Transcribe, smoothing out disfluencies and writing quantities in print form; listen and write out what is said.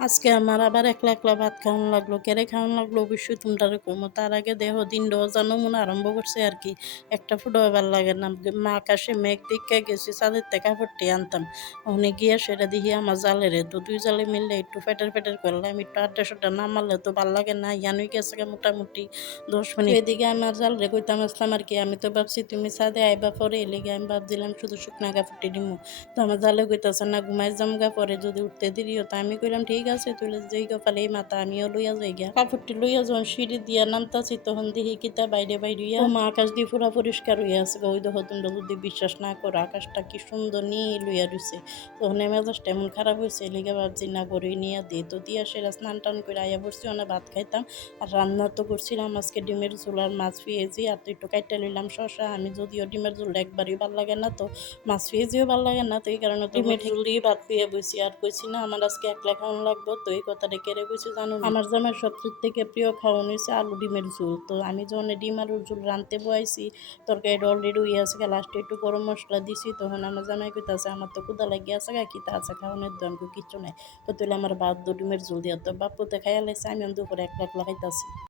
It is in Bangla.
আজকে আমার আবার একলা, একলা ভাত খাওয়ান লাগলো। কেরে খাওয়ান লাগলো অবশ্যই তোমরারে কইমু। তার আগে দেহ দিন রোজানো মনে আরম্ভ করছে আরকি। একটা ফুটাও ভাল লাগে না। আকাশে মেঘ দেইখ্যা গেছি ছাদের থেকে কাপড়টি আনতাম। ওখানে গিয়া সেটা দেখি আমার জালেরে তো ২ জালে মিললে একটু ফেটের, ফেটের করলাম। একটু আড্ডা-সাড্ডা না মারলে তো ভাল লাগে না। ইয়ান হয়ে গেছে গা মোটামুটি ১০ মিনিট। তো এদিকে আমার জালরে কইতাম আসলাম আরকি। আমি তো ভাবছি তুমি ছাদে আইবা পরে এলিগে আমি ভাবছিলাম শুধু শুকনা কাপড়টি দিমু। তো আমার জালে কইতাছে না ঘুমাই যামগা পরে যদি উঠতে দেরি হতো। আমি কইলাম ঠিক আছে তুইলে যেই কপালে এই মাথা আমিও লইয়া যাইগা। কাপড়টি লইয়া যখন সিঁড়ি দিয়া নামতাছি তখন দেখি কিতা বাইরে বাইরিয়া ও মা আকাশ দিয়ে পুরা পরিষ্কার হইয়া আছে। ওই দেখো তোমরা যদি বিশ্বাস না করো আকাশটা কি সুন্দর নীল হইয়া রইছে। তখন মেজাজটা এমন খারাপ হয়েছে লিগা ভাবছি না গড়ই নিয়ে দিই তো দিয়া সেরা স্নান টান করে আইয়া পড়ছি ওনা ভাত খাইতাম। আর রান্না তো করছিলাম আজকে ডিমের ঝোল আর মাছ পেঁয়াজি আর তো একটু কাইটা লইলাম শসা। আমি যদিও ডিমের ঝোলটা একবারই ভাল লাগে না তো মাছ পেঁয়াজিও ভাল লাগে না তো এই কারণে তো ডিমের ঝোল দিয়ে ভাত পেয়ে বইছি আর কইছি না আমার আজকে একলা খাওয়ান লাগবো তো এই কথাটা কেড়ে কইছি জানো আমার জামাই সবচেয়ে থেকে প্রিয় খাওয়ান হয়েছে আলু ডিমের ঝোল তো আমি যখন ডিম আলুর ঝোল রানতে বয়াইছি তরকারিটা অলরেডি হয়ে আছে লাস্টে একটু গরম মশলা দিছি তখন আমার জামাই কইতাছে আমার তো ক্ষুদা লাগিয়ে আছে গা কিতা আছে খাওয়ানোর দাম কিচ্ছু নাই তো তুইলে আমার ভাত দো ডিমের ঝোল দিয়া তো বাপ্পুতে খাইয়া লাইছে আমি দুপুরে একলা একলা খাইতাছি।